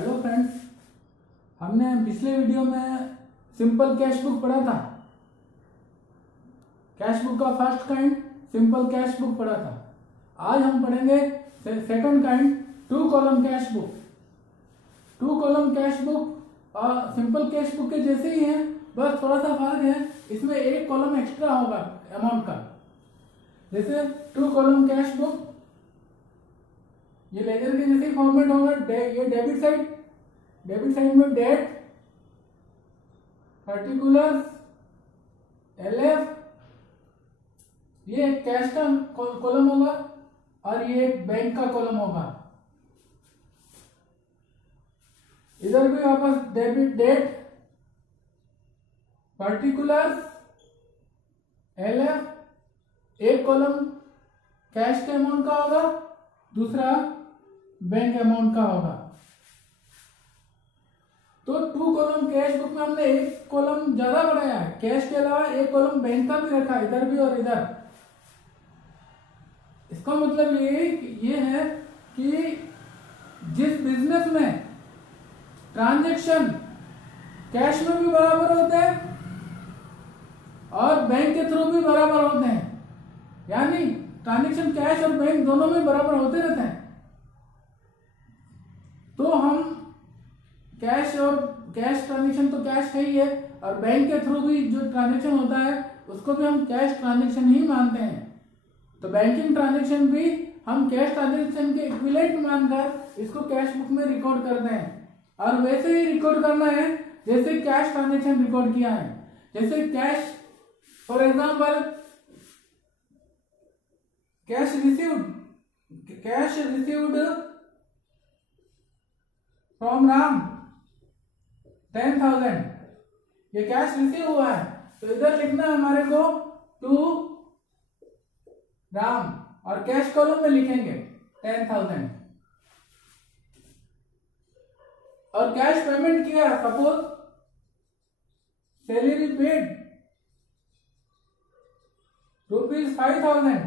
Hello friends, हमने पिछले video में सिंपल कैश बुक पढ़ा था। कैश बुक का first kind simple cash book पढ़ा था। आज हम पढ़ेंगे second kind two column cash book. Two column cash book और सिंपल कैश बुक के जैसे ही हैं, बस थोड़ा सा फर्क है, इसमें एक कॉलम एक्स्ट्रा होगा अमाउंट का। जैसे टू कॉलम कैश बुक, ये लेजर के जैसे फॉर्मेट होगा। ये डेबिट साइड में डेट, पर्टिकुलर्स, एलएफ, ये एक कैश का कॉलम होगा और ये एक बैंक का कॉलम होगा। इधर भी वापस डेबिट, डेट, पर्टिकुलर्स, एलएफ, एक कॉलम कैश के अमाउंट का होगा, दूसरा बैंक अमाउंट का होगा। तो टू कॉलम कैश बुक में हमने एक कॉलम ज्यादा बढ़ाया है, कैश के अलावा एक कॉलम बैंक का भी रखा, इधर भी और इधर। इसका मतलब ये है कि जिस बिजनेस में ट्रांजैक्शन कैश में भी बराबर होते हैं और बैंक के थ्रू भी बराबर होते हैं, यानी ट्रांजैक्शन कैश और बैंक दोनों में बराबर होते रहते हैं, तो हम कैश ट्रांजैक्शन तो कैश है ही है, और बैंक के थ्रू भी जो ट्रांजैक्शन होता है उसको भी हम कैश ट्रांजैक्शन ही मानते हैं। तो बैंकिंग ट्रांजैक्शन भी हम कैश ट्रांजैक्शन के इक्विवेलेंट मानकर इसको कैश बुक में रिकॉर्ड करते हैं, और वैसे ही रिकॉर्ड करना है जैसे कैश ट्रांजैक्शन रिकॉर्ड किया है। जैसे cash, for example, cash received from Ram 10,000, ये कैश रिसीव हुआ है, तो इधर लिखना है हमारे को टू राम, और कैश कॉलम में लिखेंगे 10,000। और कैश पेमेंट किया, सपोज सैलरी पेड ₹5,000,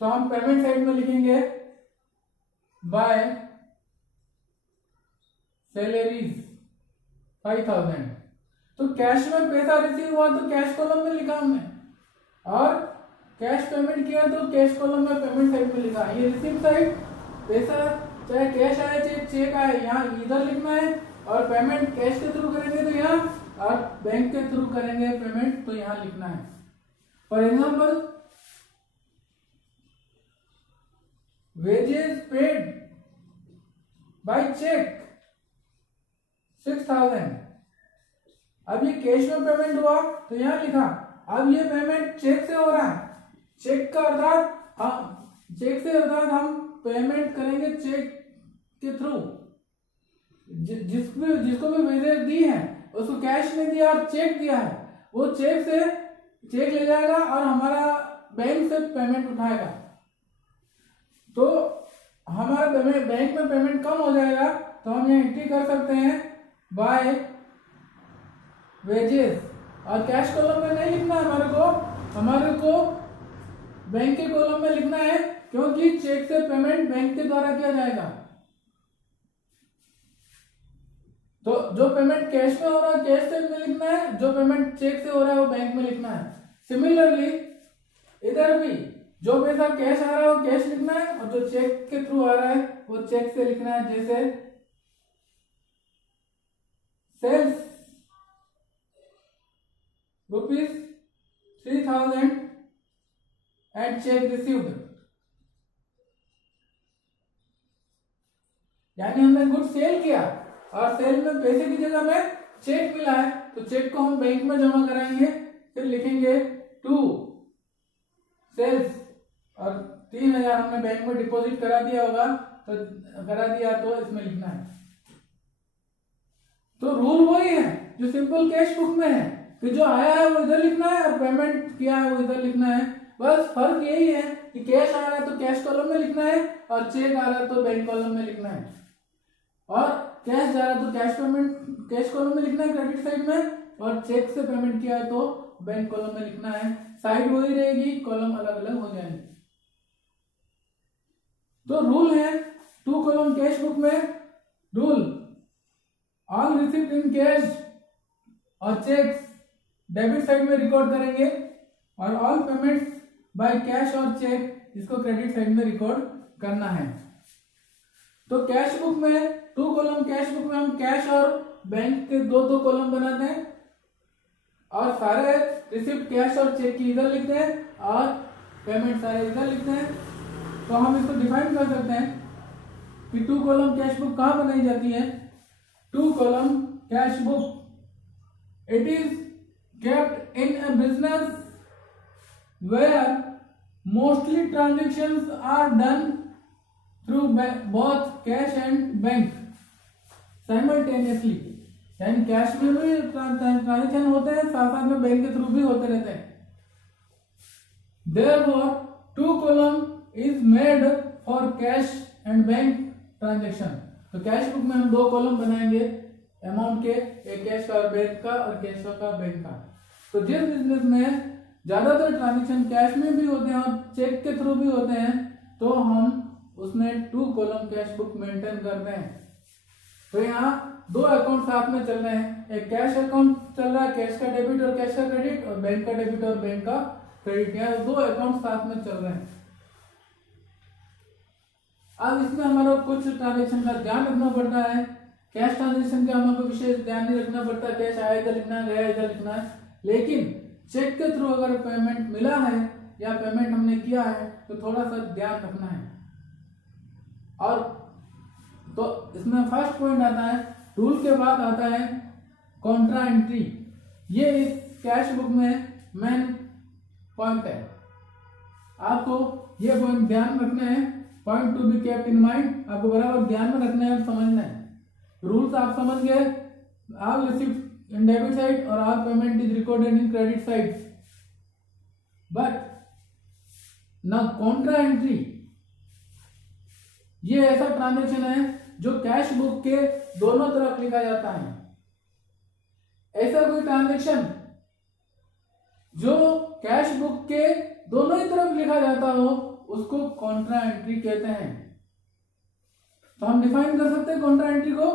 तो हम पेमेंट साइड में लिखेंगे बाय सैलरीज 5,000। तो कैश में पैसा रिसीव हुआ तो कैश कॉलम में लिखा हमने, और कैश पेमेंट किया तो कैश कॉलम में पेमेंट साइड में लिखा। ये रिसीव साइड, पैसा चाहे कैश आए चाहे चेक आए, यहाँ इधर लिखना है, और पेमेंट कैश के थ्रू करेंगे तो यहाँ, और बैंक के थ्रू करेंगे पेमेंट तो यहाँ लिखना है। For example, wages paid by cheque 6,000। अब ये कैश में पेमेंट हुआ तो यहाँ लिखा। अब ये पेमेंट चेक से हो रहा है, चेक से अर्थात हम पेमेंट करेंगे चेक के थ्रू। जिसको भी वेजेस दी है उसको कैश में दिया और चेक दिया है, वो चेक ले जाएगा और हमारा बैंक से पेमेंट उठाएगा। तो हमारा बैंक में पेमेंट कम हो जाएगा, तो हम यहाँ एंट्री कर सकते हैं बाय वेजेस, और कैश कॉलम में नहीं लिखना है हमारे को बैंक के कॉलम में लिखना है, क्योंकि चेक से पेमेंट बैंक के द्वारा किया जाएगा। तो जो पेमेंट कैश में हो रहा है कैश साइड में लिखना है, जो पेमेंट चेक से हो रहा है वो बैंक में लिखना है। सिमिलरली इधर भी जो पैसा कैश आ रहा है वो कैश लिखना है, और जो चेक के थ्रू आ रहा है वो चेक से लिखना है। जैसे सेल्स ₹3,000 एंड चेक रिसीव्ड, यानी हमने गुड सेल किया और सेल में पैसे की जगह में चेक मिला है, तो चेक को हम बैंक में जमा कराएंगे, फिर लिखेंगे टू सेल्स, और 3,000 हमने बैंक में डिपॉजिट करा दिया होगा, तो इसमें लिखना है। तो रूल वही है जो सिंपल कैश बुक में है कि जो आया है वो इधर लिखना है और पेमेंट किया है वो इधर लिखना है। बस फर्क यही है कि कैश आ रहा है तो कैश कॉलम में लिखना है, और चेक आ रहा है तो बैंक कॉलम में लिखना है, और कैश जा रहा है तो कैश कॉलम में लिखना है क्रेडिट साइड में, और चेक से पेमेंट किया है तो बैंक कॉलम में लिखना है। साइड वही रहेगी, कॉलम अलग अलग हो जाएंगे। तो रूल है टू कॉलम कैश बुक में rule, all receipt in cash और चेक्स डेबिट साइड में रिकॉर्ड करेंगे और ऑल पेमेंट्स बाय कैश और चेक इसको क्रेडिट साइड में रिकॉर्ड करना है। तो कैश बुक में 2 कॉलम कैश बुक में हम कैश और बैंक के 2 कॉलम बनाते हैं और सारे रिसिप्ट कैश और चेक की इधर लिखते हैं और पेमेंट सारे इधर लिखते हैं। तो हम इसको डिफाइन कर सकते हैं कि 2 कॉलम कैश बुक कहां बनाई जाती है। 2 column cash book, it is kept in a business where mostly transactions are done through both cash and bank simultaneously, यानी कैश में भी ट्रांजेक्शन होते हैं, साथ साथ में बैंक के थ्रू भी होते रहते हैं। Therefore 2 column is made for cash and bank transaction। तो कैश बुक में हम 2 कॉलम बनाएंगे अमाउंट के, एक कैश का और बैंक का और कैश का बैंक का। तो जिस बिजनेस में ज्यादातर ट्रांजेक्शन कैश में भी होते हैं और चेक के थ्रू भी होते हैं तो हम उसमें 2 कॉलम कैश बुक मेंटेन करते हैं। तो यहाँ 2 अकाउंट साथ में चल रहे हैं, एक कैश अकाउंट चल रहा है, कैश का डेबिट और कैश का क्रेडिट, और बैंक का डेबिट और बैंक का क्रेडिट, यहाँ 2 अकाउंट साथ में चल रहे हैं। अब इसमें हमारा कुछ ट्रांजेक्शन का ध्यान रखना पड़ता है। कैश ट्रांजेक्शन का हमको विशेष ध्यान नहीं रखना पड़ता, कैश आया इधर लिखना है, गया इधर लिखना है। लेकिन चेक के थ्रू अगर पेमेंट मिला है या पेमेंट हमने किया है तो थोड़ा सा ध्यान रखना है। और तो इसमें फर्स्ट पॉइंट आता है, रूल के बाद आता है कॉन्ट्रा एंट्री। ये इस कैश बुक में मेन पॉइंट है, आपको ये पॉइंट ध्यान रखना है। Point to be kept in mind, आपको बराबर ध्यान में रखना है और समझना है। रूल्स आप समझ गए, all receipt in debit side or all payment is recorded in credit side, but now contra entry ये ऐसा ट्रांजेक्शन है जो कैश बुक के दोनों तरफ लिखा जाता है। ऐसा कोई ट्रांजेक्शन जो कैश बुक के दोनों ही तरफ लिखा जाता हो उसको कॉन्ट्रा एंट्री कहते हैं। तो हम डिफाइन कर सकते हैं कॉन्ट्रा एंट्री को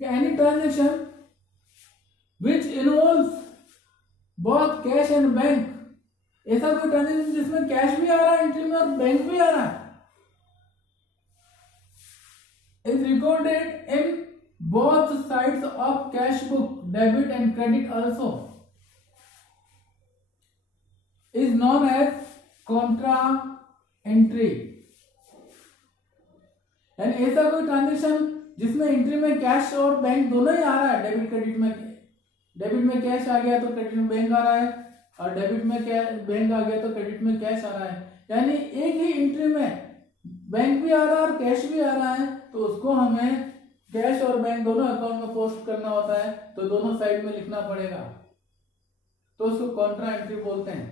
कि any transaction which involves both cash and bank, ऐसा कोई ट्रांजेक्शन जिसमें कैश भी आ रहा है एंट्री में और बैंक भी आ रहा है, is recorded in both sides of cash book, debit and credit also, is known as contra entry। यानी ऐसा कोई ट्रांजेक्शन जिसमें एंट्री में कैश और बैंक दोनों ही आ रहा है, डेबिट क्रेडिट में, डेबिट में कैश आ गया तो क्रेडिट में बैंक आ रहा है और डेबिट में बैंक आ गया तो क्रेडिट में कैश आ रहा है। यानी एक ही एंट्री में बैंक भी आ रहा है और कैश भी आ रहा है, तो उसको हमें कैश और बैंक दोनों अकाउंट में पोस्ट करना होता है, तो दोनों साइड में लिखना पड़ेगा, तो उसको कॉन्ट्रा एंट्री बोलते हैं।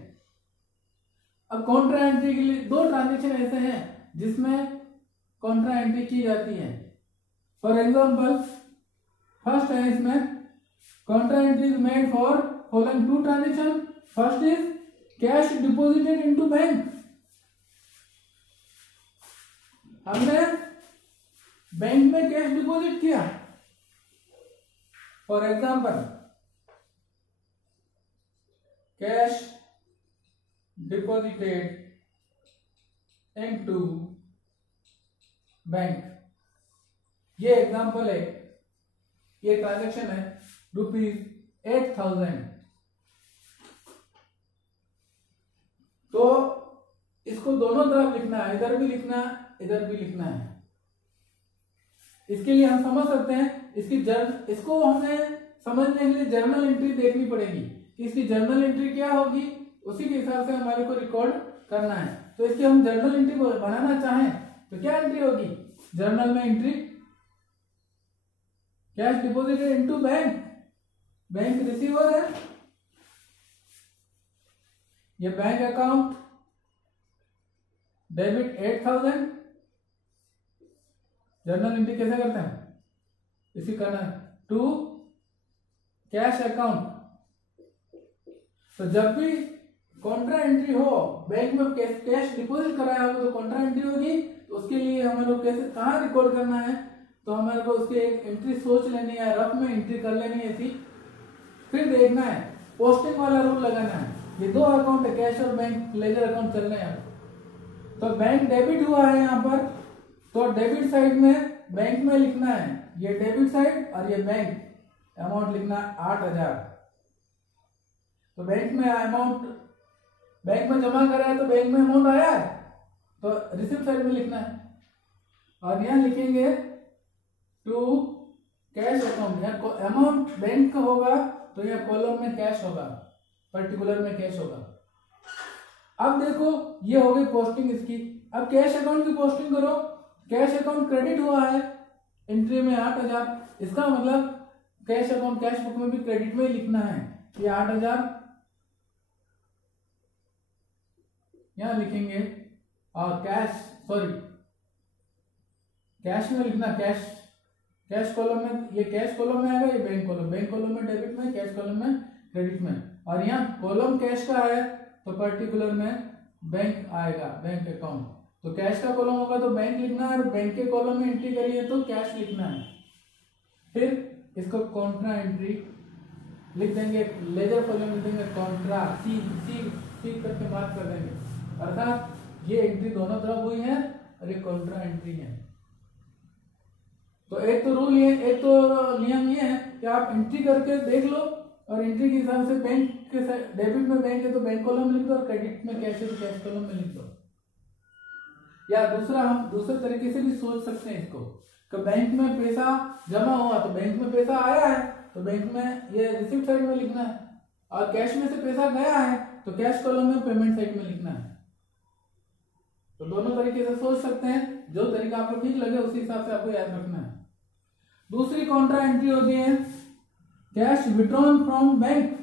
अब कॉन्ट्रा एंट्री के लिए 2 ट्रांजेक्शन ऐसे हैं जिसमें कॉन्ट्रा एंट्री की जाती है। फॉर एग्जाम्पल फर्स्ट है इसमें contra entry is made for following 2 transaction. First is cash deposited into bank, हमने बैंक में कैश डिपॉजिट किया। For example cash deposited into bank, ये एग्जाम्पल है, ये ट्रांजेक्शन है ₹8,000। तो इसको दोनों तरफ लिखना है, इधर भी लिखना है इधर भी लिखना है। इसके लिए हम समझ सकते हैं इसको हमें समझने के लिए जर्नल एंट्री देखनी पड़ेगी कि इसकी जर्नल एंट्री क्या होगी, उसी के हिसाब से हमारे को रिकॉर्ड करना है। तो इसकी हम जर्नल एंट्री बनाना चाहें तो क्या एंट्री होगी जर्नल में? Entry cash deposited into bank, bank receiver है, ये bank account debit 8,000। Journal entry कैसे करते हैं, इसी करना है टू कैश अकाउंट। तो जब भी कॉन्ट्रा एंट्री हो, बैंक में कैश डिपॉजिट कराया हो तो कॉन्ट्रा एंट्री होगी। तो उसके लिए हमें लोग कैसे कहाँ रिकॉर्ड करना है, तो हमारे को उसकी एक एंट्री सोच लेनी है, रफ में एंट्री कर लेनी है थी। फिर देखना है, पोस्टिंग वाला रूल लगाना है। ये दो अकाउंट है, कैश और बैंक लेजर अकाउंट चल रहे हैं। तो बैंक डेबिट हुआ है यहाँ पर, तो डेबिट साइड में बैंक में लिखना है, ये डेबिट साइड और ये बैंक अमाउंट लिखना 8,000। तो बैंक में अमाउंट, बैंक में जमा करा है तो बैंक में अमाउंट आया है, तो रिसिप्ट साइड में लिखना है। और यहाँ लिखेंगे टू कैश अकाउंट, यहाँ अमाउंट बैंक का होगा तो यहाँ कॉलम में कैश होगा, पर्टिकुलर में कैश होगा। अब देखो ये हो गई पोस्टिंग इसकी। अब कैश अकाउंट की पोस्टिंग करो। कैश अकाउंट क्रेडिट हुआ है एंट्री में 8,000, इसका मतलब कैश अकाउंट कैश बुक में भी क्रेडिट में लिखना है। ये 8,000 यहां लिखेंगे, और कैश में लिखना, कैश कॉलम में, ये कैश कॉलम में आएगा, ये बैंक कॉलम में डेबिट में, कैश कॉलम में क्रेडिट में। और यहाँ कॉलम कैश का है तो पर्टिकुलर में बैंक आएगा, बैंक अकाउंट। तो कैश का कॉलम होगा तो बैंक लिखना है, और बैंक के कॉलम में एंट्री करिए तो कैश लिखना है। फिर इसको कॉन्ट्रा एंट्री लिख देंगे, लेजर कॉलम लिख देंगे कॉन्ट्रा, सी करके बात कर देंगे, अर्थात ये एंट्री दोनों तरफ हुई है और ये कॉन्ट्रा एंट्री है। तो एक तो रूल ये, एक तो नियम ये है कि आप एंट्री करके देख लो, और एंट्री के हिसाब से बैंक के डेबिट में बैंक है तो बैंक कॉलम लिख दो, और क्रेडिट में कैश है तो कैश कॉलम में लिख दो। या दूसरा, हम दूसरे तरीके से भी सोच सकते हैं इसको कि बैंक में पैसा जमा हुआ तो बैंक में पैसा आया है तो बैंक में ये रिसिप्ट साइड में लिखना है, और कैश में से पैसा गया है तो कैश कॉलम में पेमेंट साइड में लिखना है। तो दोनों तरीके से सोच सकते हैं, जो तरीका आपको ठीक लगे उसी हिसाब से आपको याद रखना है। दूसरी कॉन्ट्रा एंट्री होती है cash withdrawn from bank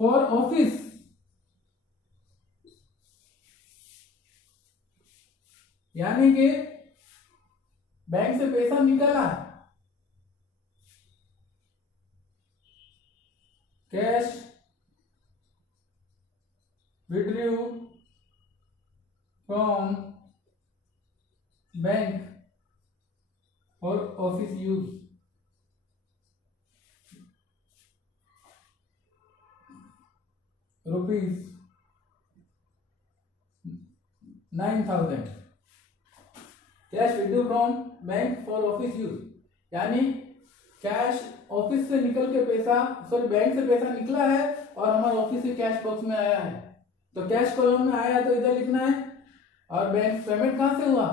for office. यानी कि बैंक से पैसा निकाला, cash withdrew from bank for office use, ₹9,000 cash withdrew from bank for office use. यानी कैश ऑफिस से निकल के पैसा, सॉरी बैंक से पैसा निकला है और हमारे ऑफिस के कैश बॉक्स में आया है, तो कैश कॉलम में आया तो इधर लिखना है। और बैंक पेमेंट कहां से हुआ,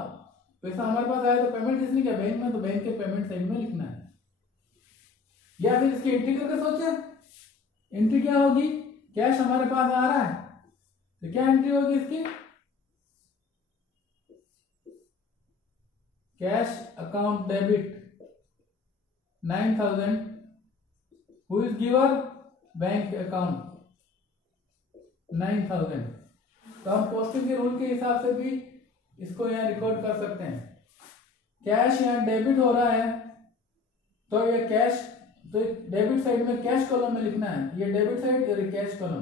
पैसा हमारे पास आया तो पेमेंट किसने किया, बैंक में, तो बैंक के पेमेंट साइड में लिखना है। या फिर इसकी एंट्री करके सोचे, एंट्री क्या होगी, कैश हमारे पास आ रहा है तो क्या एंट्री होगी इसकी, cash account debit 9,000, who is giver, bank account 9,000। तो हम पोस्टिंग के रूल के हिसाब से भी इसको यहाँ रिकॉर्ड कर सकते हैं। कैश यहाँ डेबिट हो रहा है तो ये कैश, तो डेबिट साइड में कैश कॉलम में लिखना है, ये डेबिट साइड और कैश कॉलम,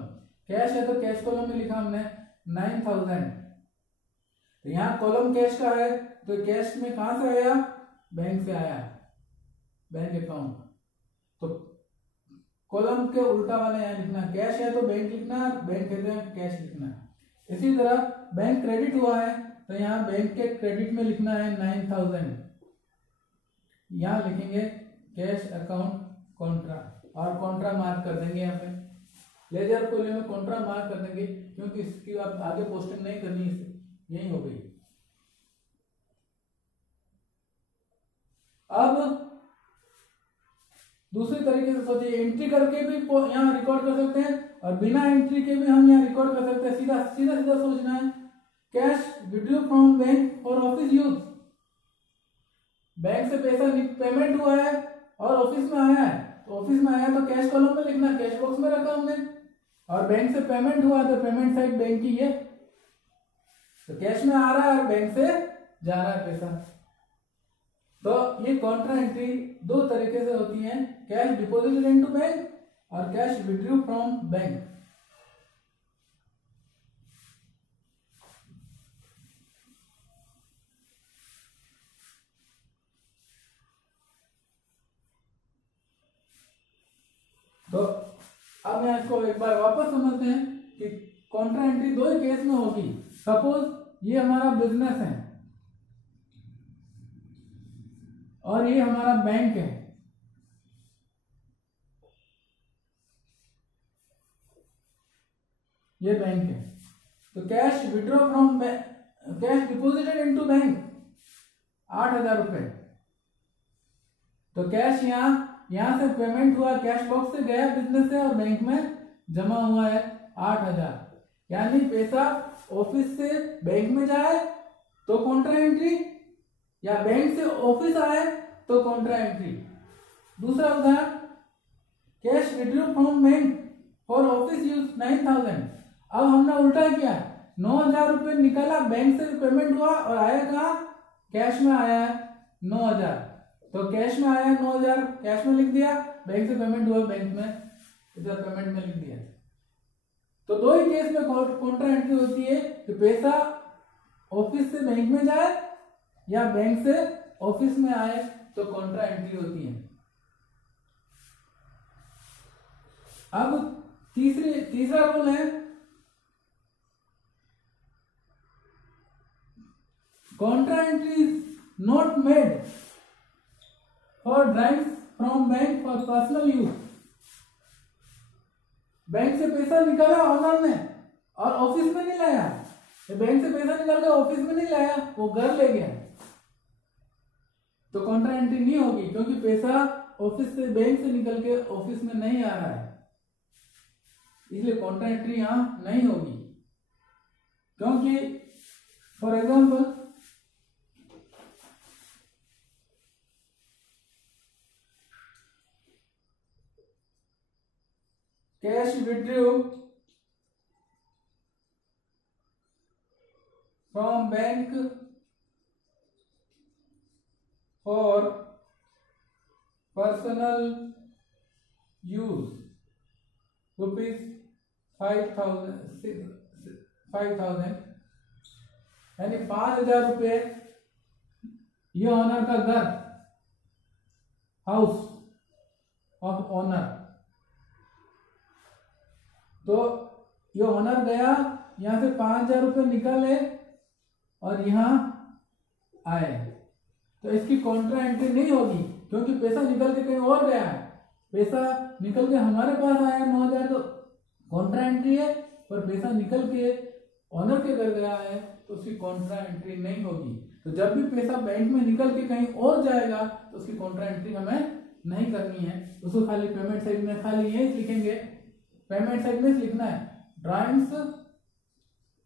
कैश है तो कैश कॉलम में लिखा हमने 9,000। तो यहाँ कॉलम कैश का है तो कैश में कहां से आया, बैंक से आया, बैंक अकाउंट। तो कॉलम के उल्टा वाला यहाँ लिखना, कैश है तो बैंक लिखना, बैंक है तो कैश लिखना। इसी तरह बैंक क्रेडिट हुआ है तो यहाँ बैंक के क्रेडिट में लिखना है 9,000, यहाँ लिखेंगे कैश अकाउंट कॉन्ट्रा, और कॉन्ट्रा मार्क कर देंगे यहाँ पे, लेजर कॉलम में कॉन्ट्रा मार्क कर देंगे क्योंकि इसकी आप आगे पोस्टिंग नहीं करनी, यही हो गई। अब दूसरी तरीके से सोचिए, एंट्री करके भी यहाँ रिकॉर्ड कर सकते हैं और बिना एंट्री के भी हम यहाँ रिकॉर्ड कर सकते हैं। सीधा सीधा सीधा सोचना है, cash withdrew from bank for office use, bank से पैसा पेमेंट हुआ है और ऑफिस में आया है, तो ऑफिस में आया तो कैश कॉलम में लिखना, कैश बॉक्स में रखा हमने, और बैंक से पेमेंट हुआ तो पेमेंट साइड बैंक की है, तो कैश में आ रहा है और बैंक से जा रहा है पैसा। तो ये कॉन्ट्रा एंट्री दो तरीके से होती है, कैश डिपॉजिटेड इनटू बैंक और कैश विड्रू फ्रॉम बैंक। तो अब मैं इसको एक बार वापस समझते हैं कि कॉन्ट्रा एंट्री दो ही केस में होगी। सपोज ये हमारा बिजनेस है और ये हमारा बैंक है, ये बैंक है। तो cash withdraw from cash deposited into bank 8,000 रुपए। तो कैश यहां से पेमेंट हुआ, कैश बॉक्स से गया बिजनेस से और बैंक में जमा हुआ है 8,000। यानी पैसा ऑफिस से बैंक में जाए तो कॉन्ट्रा एंट्री, या बैंक से ऑफिस आए तो कॉन्ट्रा एंट्री। दूसरा उदाहरण, cash withdraw from bank for office use 9,000। अब हमने उल्टा किया, 9,000 रुपये निकाला, बैंक से पेमेंट हुआ और आया कहाँ, कैश में आया है 9,000। तो कैश में आया है 9,000, कैश में लिख दिया, बैंक से पेमेंट हुआ बैंक में इधर पेमेंट में लिख दिया। तो दो ही केस में कॉन्ट्रा एंट्री होती है कि पैसा ऑफिस से बैंक में जाए या बैंक से ऑफिस में आए तो कॉन्ट्रा एंट्री होती है। अब तीसरा रूल है, Contra entry is not made for drives from bank for personal use. Bank से पैसा निकाला ऑनर ने और ऑफिस में नहीं लाया, बैंक से पैसा निकाल के ऑफिस में नहीं लाया, वो घर ले गया, तो कॉन्ट्रा एंट्री नहीं होगी, क्योंकि पैसा ऑफिस से बैंक से निकल के ऑफिस में नहीं आ रहा है, इसलिए कॉन्ट्रा एंट्री यहां नहीं होगी। क्योंकि for example cash withdraw from bank for personal use ₹5,000, यानी 5,000 रुपये ये ऑनर का घर, हाउस ऑफ ऑनर। तो ये ऑनर गया, यहां से 5,000 रुपये निकाले और यहां आए, तो इसकी कॉन्ट्रा एंट्री नहीं होगी, क्योंकि पैसा निकल के कहीं और गया है। पैसा निकल के हमारे पास आया 9,000 तो कॉन्ट्रा एंट्री है, पर पैसा निकल के ऑनर के घर गया है तो उसकी कॉन्ट्रा एंट्री नहीं होगी। तो जब भी पैसा बैंक में निकल के कहीं और जाएगा तो उसकी कॉन्ट्रा एंट्री हमें नहीं करनी है, उसको खाली पेमेंट साइड में खाली यही लिखेंगे, पेमेंट साइड में लिखना है ड्राइंग्स,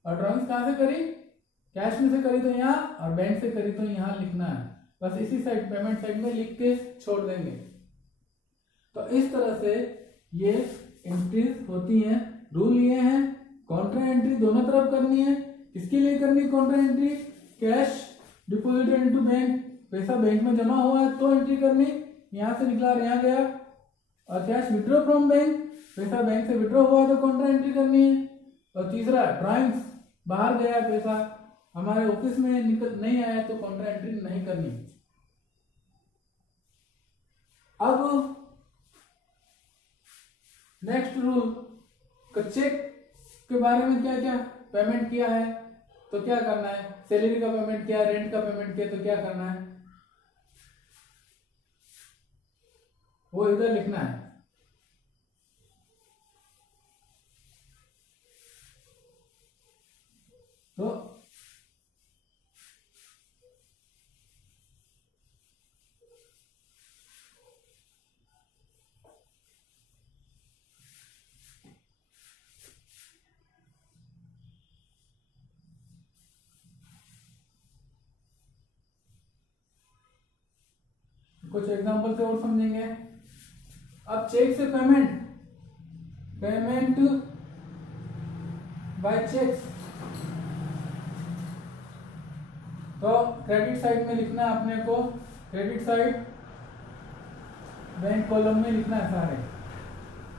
और ड्राइंग्स कहां से करी, कैश में से करी तो यहाँ, और बैंक से करी तो यहाँ लिखना है, बस इसी साइड पेमेंट साइड में लिख के छोड़ देंगे। तो इस तरह से ये एंट्रीज होती हैं। रूल ये है, कॉन्ट्रा एंट्री दोनों तरफ करनी है। किसके लिए करनी है Contra entry, cash deposited into bank, पैसा बैंक में जमा हुआ है तो एंट्री करनी, यहाँ से निकला और यहाँ गया। और कैश विड्रॉ फ्रॉम बैंक, पैसा बैंक से विड्रॉ हुआ तो कॉन्ट्रा एंट्री करनी है। और तीसरा ड्राइंग्स, बाहर गया पैसा, हमारे ऑफिस में नहीं आया तो कॉन्ट्रा एंट्री नहीं करनी। अब नेक्स्ट रूल, चेक के बारे में क्या क्या पेमेंट किया है तो क्या करना है, सैलरी का पेमेंट किया, रेंट का पेमेंट किया तो क्या करना है, वो इधर लिखना है। तो कुछ एग्जांपल से और समझेंगे। अब चेक से पेमेंट बाय चेक्स, तो क्रेडिट साइड में लिखना है अपने को, क्रेडिट साइड बैंक कॉलम में लिखना है सारे।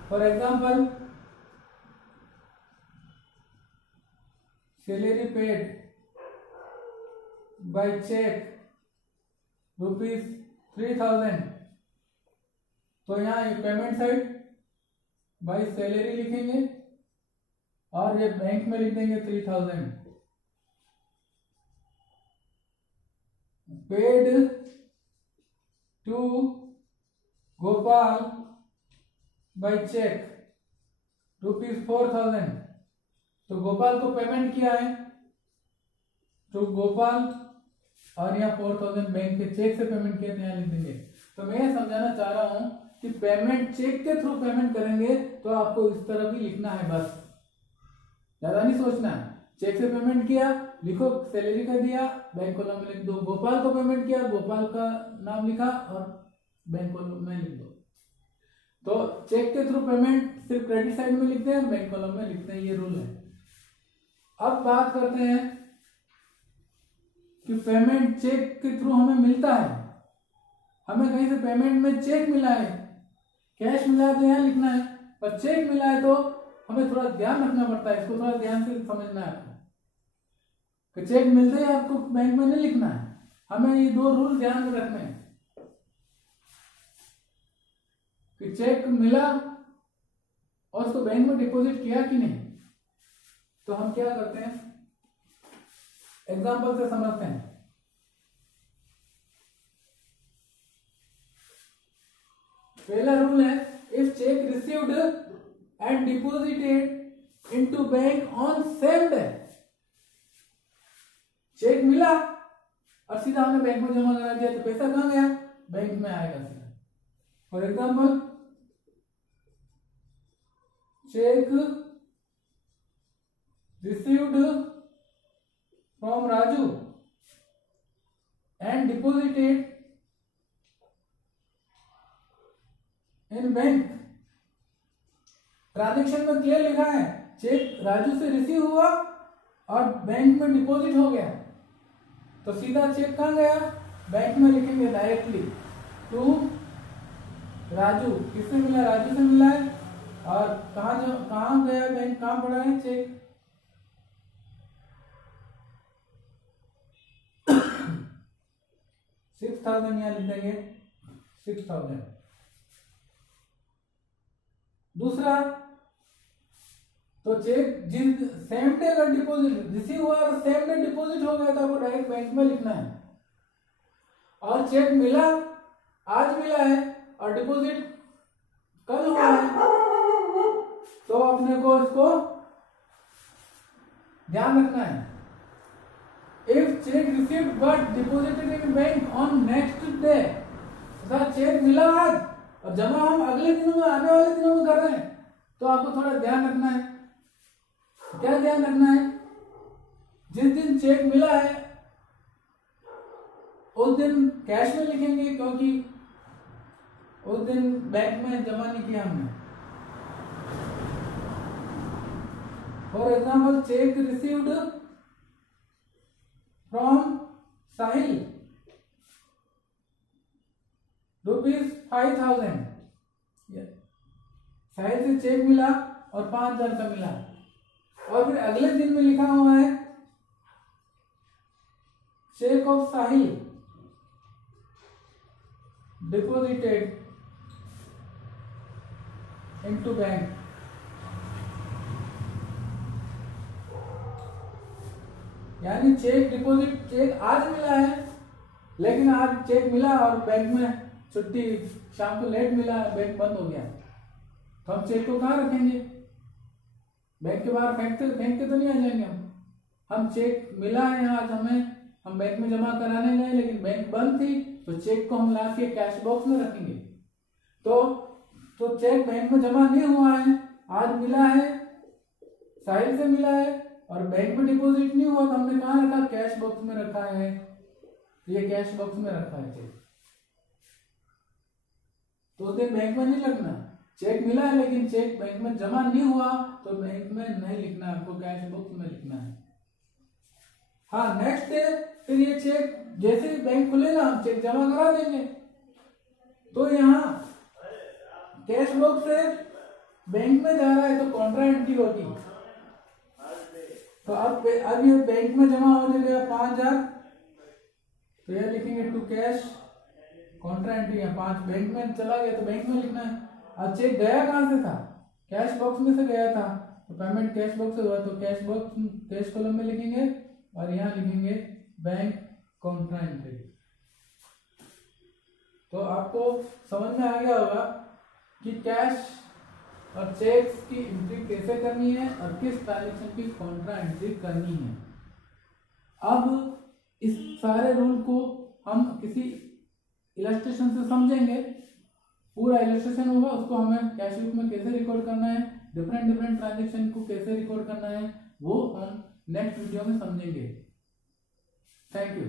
For example salary paid by cheque ₹3,000, तो यहाँ पेमेंट साइड बाई सैलरी लिखेंगे और ये बैंक में लिख देंगे 3000 paid to Gopal by cheque ₹4000। तो गोपाल को पेमेंट किया है तो गोपाल, और यहाँ 4000 बैंक के चेक से पेमेंट किया तो यहाँ लिख देंगे। तो मैं ये समझाना चाह रहा हूं कि पेमेंट चेक के थ्रू पेमेंट करेंगे तो आपको इस तरह भी लिखना है, बस ज्यादा नहीं सोचना है। चेक से पेमेंट किया लिखो, सैलरी का दिया, बैंक कॉलम में लिख दो। गोपाल को पेमेंट किया, गोपाल का नाम लिखा और बैंक कॉलम में लिख दो। तो चेक के थ्रू पेमेंट सिर्फ क्रेडिट साइड में लिखते हैं, बैंक कॉलम में लिखते हैं, ये रूल है। अब बात करते हैं कि पेमेंट चेक के थ्रू हमें मिलता है, हमें कहीं से पेमेंट में चेक मिला है, कैश मिला है तो यहाँ लिखना है, पर चेक मिला है तो हमें थोड़ा ध्यान रखना पड़ता है, इसको थोड़ा ध्यान से समझना है आपको कि चेक मिलते ही आपको बैंक में नहीं लिखना है। हमें ये दो रूल ध्यान में रखने हैं कि चेक मिला और उसको बैंक में डिपॉजिट किया कि नहीं। तो हम क्या करते हैं, एग्जांपल से समझते हैं। पहला रूल है, if cheque received and deposited into bank on same day. Cheque मिला और सीधा हमने बैंक में जमा करा दिया तो पैसा कहां गया, बैंक में आएगा सीधा। For example, check received from Raju and deposited in bank. Transaction में क्लियर लिखा है, चेक राजू से रिसीव हुआ और बैंक में डिपॉजिट हो गया, तो सीधा चेक कहां गया, बैंक में लिखेंगे डायरेक्टली टू राजू। किससे मिला, राजू से मिला है। और कहां गया बैंक, कहां पड़ा है चेक, $6000 यहां लिख देंगे 6000। दूसरा, तो चेक जिन सेम डे का डिपॉजिट रिसीव हुआ और सेम डे डिपॉजिट हो गया था वो डायरेक्ट बैंक में लिखना है। और चेक मिला, आज मिला है और डिपॉजिट कल हुआ है, तो अपने को इसको ध्यान रखना है। If cheque received but deposited in bank on next day, cheque मिला आज और जमा हम अगले दिनों में, आने वाले दिनों में कर रहे हैं, तो आपको थोड़ा ध्यान रखना है। क्या ध्यान रखना है, जिस दिन चेक मिला है उस दिन कैश में लिखेंगे, क्योंकि उस दिन बैंक में जमा नहीं किया हमने। For example, cheque received from Sahil ₹5000। Sahil से चेक मिला और 5000 का मिला, और फिर अगले दिन में लिखा हुआ है cheque of Sahil deposited into bank. यानी चेक डिपॉजिट, चेक आज मिला है लेकिन आज चेक मिला और बैंक में छुट्टी, शाम को लेट मिला, बैंक बंद हो गया, तो हम चेक को कहाँ रखेंगे, बैंक के बाहर फेंक के तो नहीं आ जाएंगे हम चेक मिला है आज हमें, हम बैंक में जमा कराने गए लेकिन बैंक बंद थी, तो चेक को हम ला के कैश बॉक्स में रखेंगे। तो चेक बैंक में जमा नहीं हुआ है, आज मिला है, साहिल से मिला है और बैंक में डिपॉजिट नहीं हुआ, तो हमने कहाँ रखा, कैश बॉक्स में रखा है। ये कैश बॉक्स में रखा है चेक, तो उस दिन बैंक में नहीं लगना। चेक मिला है लेकिन चेक बैंक में जमा नहीं हुआ तो बैंक में नहीं लिखना, आपको कैश बॉक्स में लिखना है। हाँ, नेक्स्ट डे फिर ये चेक जैसे ही बैंक खुलेगा हम चेक जमा करा देंगे, तो यहाँ कैश बॉक्स से बैंक में जा रहा है तो कॉन्ट्रा एंट्री होगी। तो अब ये बैंक में जमा होने लगा 5000, तो यह लिखेंगे टू कैश, कॉन्ट्रा एंट्री है 5, बैंक में चला गया तो बैंक में लिखना है। अब चेक गया कहां से था, कैश बॉक्स में से गया था तो पेमेंट कैश बॉक्स से हुआ तो कैश बॉक्स कैश कॉलम में लिखेंगे और यहाँ लिखेंगे बैंक कॉन्ट्रा एंट्री। तो आपको समझ में आ गया होगा कि कैश और चेक्स की एंट्री कैसे करनी है और किस ट्रांजेक्शन की कॉन्ट्रा एंट्री करनी है। अब इस सारे रूल को हम किसी इलस्ट्रेशन से समझेंगे। पूरा इलस्ट्रेशन होगा, उसको हमें कैश बुक में कैसे रिकॉर्ड करना है, डिफरेंट ट्रांजेक्शन को कैसे रिकॉर्ड करना है, वो हम नेक्स्ट वीडियो में समझेंगे। Thank you.